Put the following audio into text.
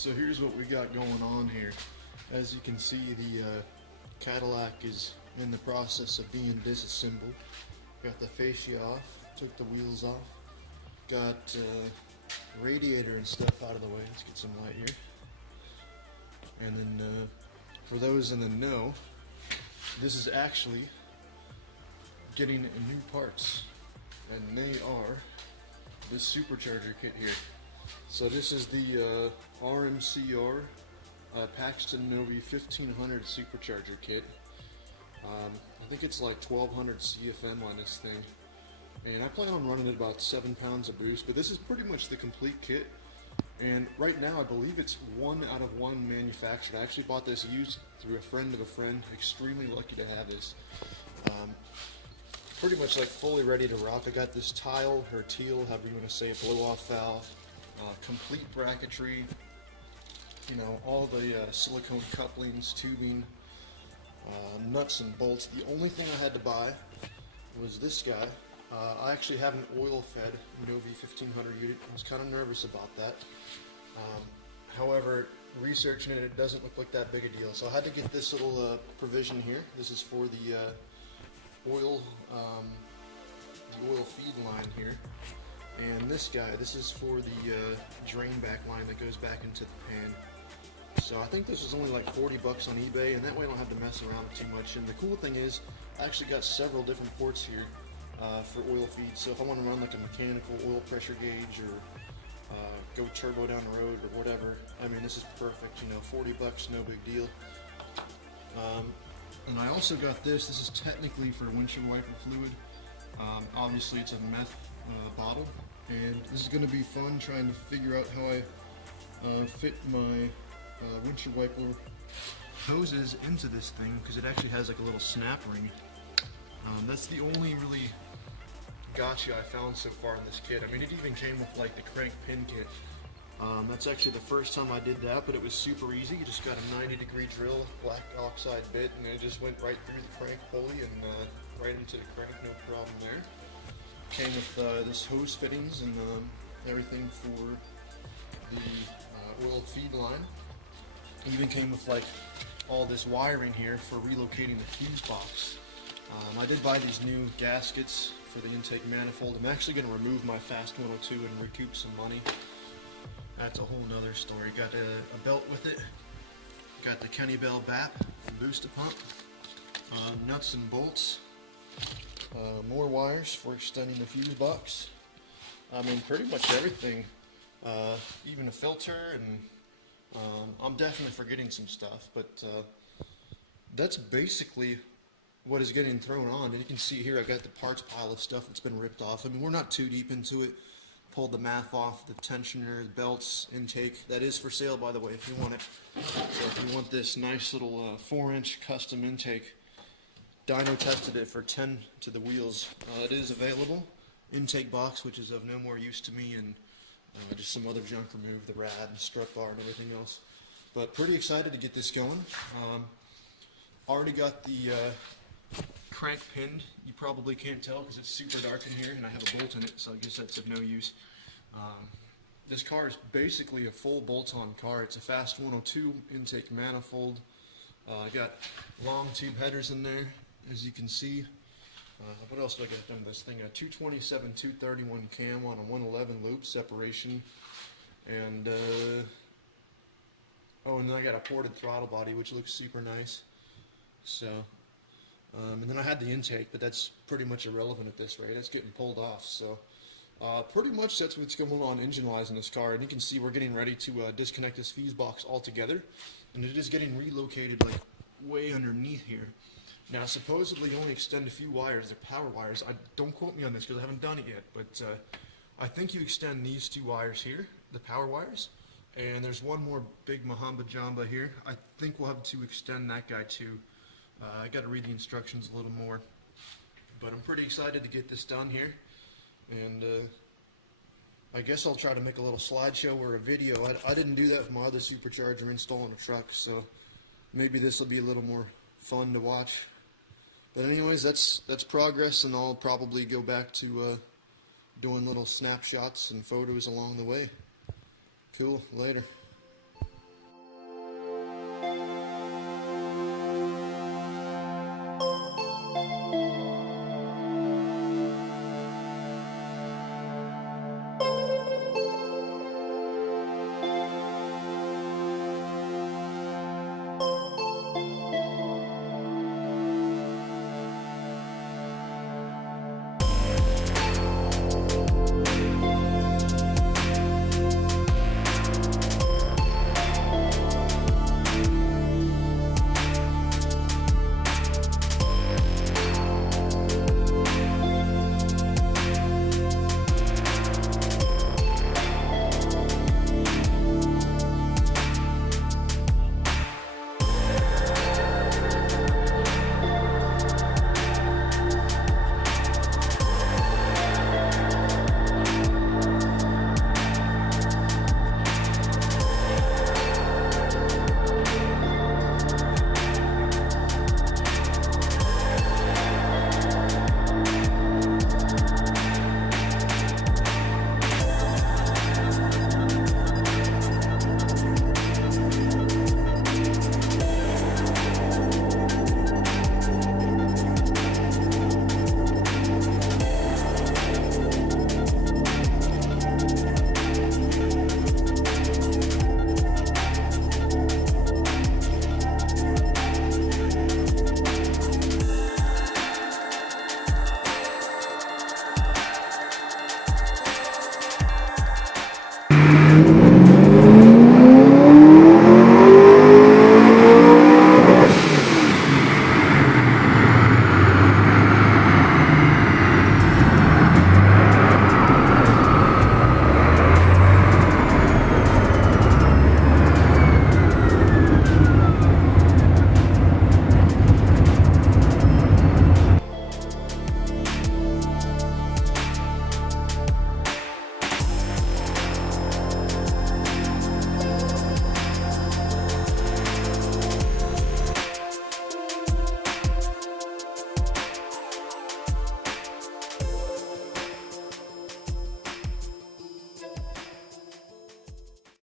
So here's what we got going on here. As you can see, the Cadillac is in the process of being disassembled. Got the fascia off, took the wheels off, got radiator and stuff out of the way. Let's get some light here. And then for those in the know, this is actually getting new parts, and they are this supercharger kit here. So this is the RMCR Paxton Novi 1500 supercharger kit. I think it's like 1200 CFM on this thing, and I plan on running it about 7 pounds of boost, but this is pretty much the complete kit. And right now I believe it's 1 out of 1 manufactured. I actually bought this used through a friend of a friend. Extremely lucky to have this. Pretty much like fully ready to rock. I got this tile, or teal, however you want to say it, blow off valve, complete bracketry, you know, all the silicone couplings, tubing, nuts and bolts. The only thing I had to buy was this guy. I actually have an oil-fed Novi 1500 unit. I was kind of nervous about that. However, researching it, it doesn't look like that big a deal. So I had to get this little provision here. This is for the oil feed line here. And this guy, this is for the drain back line that goes back into the pan. So I think this is only like 40 bucks on eBay, and that way I don't have to mess around too much. And the cool thing is, I actually got several different ports here for oil feed. So if I want to run like a mechanical oil pressure gauge, or go turbo down the road or whatever, I mean, this is perfect. You know, 40 bucks, no big deal. And I also got this. This is technically for windshield wiper fluid. Obviously it's a meth bottle, and this is going to be fun trying to figure out how I fit my windshield wiper hoses into this thing, because it actually has like a little snap ring. That's the only really gotcha I found so far in this kit. I mean, it even came with like the crank pin kit. That's actually the first time I did that, but it was super easy. You just got a 90-degree drill, black oxide bit, and it just went right through the crank pulley and right into the crank, no problem there. Came with this hose fittings and everything for the oil feed line. It even came with like all this wiring here for relocating the fuse box. I did buy these new gaskets for the intake manifold. I'm actually going to remove my Fast 102 and recoup some money. That's a whole nother story. Got a belt with it. Got the Kenny Bell BAP booster pump. Nuts and bolts. More wires for extending the fuse box. I mean, pretty much everything. Even a filter, and I'm definitely forgetting some stuff, but that's basically what is getting thrown on. And you can see here I got the parts pile of stuff that's been ripped off. I mean, we're not too deep into it. Pulled the math off, the tensioner, belts, intake. That is for sale, by the way, if you want it. So if you want this nice little 4-inch custom intake, dyno tested it for 10 to the wheels. It is available. Intake box, which is of no more use to me, and just some other junk removed, the rad and strut bar and everything else. But pretty excited to get this going. Already got the crank pinned. You probably can't tell because it's super dark in here, and I have a bolt in it, so I guess that's of no use. This car is basically a full bolt-on car. It's a Fast 102 intake manifold. I got long tube headers in there, as you can see. What else do I got done with this thing? A 227, 231 cam on a 111 loop separation, and oh, and then I got a ported throttle body, which looks super nice. So, and then I had the intake, but that's pretty much irrelevant at this rate. It's getting pulled off. So, pretty much that's what's going on engine-wise in this car. And you can see we're getting ready to disconnect this fuse box altogether, and it is getting relocated like way underneath here. Now, supposedly you only extend a few wires, they're power wires. Don't quote me on this because I haven't done it yet, but I think you extend these 2 wires here, the power wires, and there's one more big Mahamba Jamba here. I think we'll have to extend that guy too. I got to read the instructions a little more, but I'm pretty excited to get this done here, and I guess I'll try to make a little slideshow or a video. I didn't do that with my other supercharger install in a truck, so maybe this will be a little more fun to watch. But anyways, that's progress, and I'll probably go back to doing little snapshots and photos along the way. Cool, later.